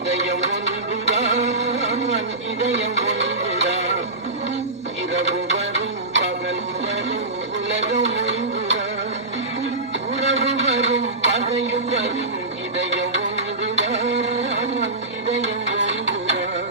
இதயம் ஒன்றுதான் இதயம் ஒன்றுதான் இரவு வரும் பகல் வரும் உலகம் ஒன்றுதான் உறவு வரும் பகையும் வரும் இதயம் ஒன்றுதான் இதயம் ஒன்றுதான்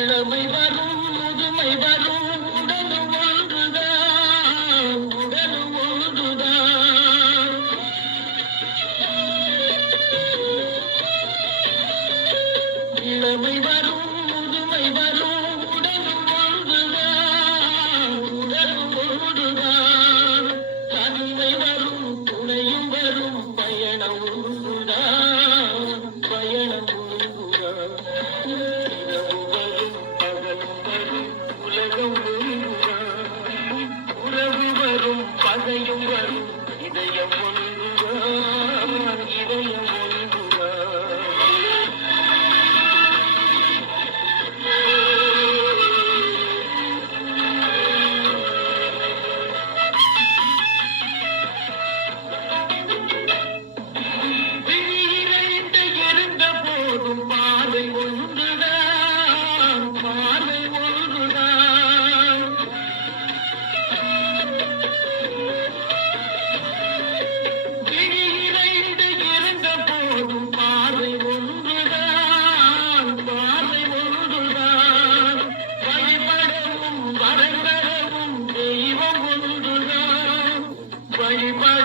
இளமை வரும் முதுமை வரும் உடல் ஒன்றுதான் உடல் ஒன்றுதான் இளமை வரும் இதயம் வரும் இதயம் crois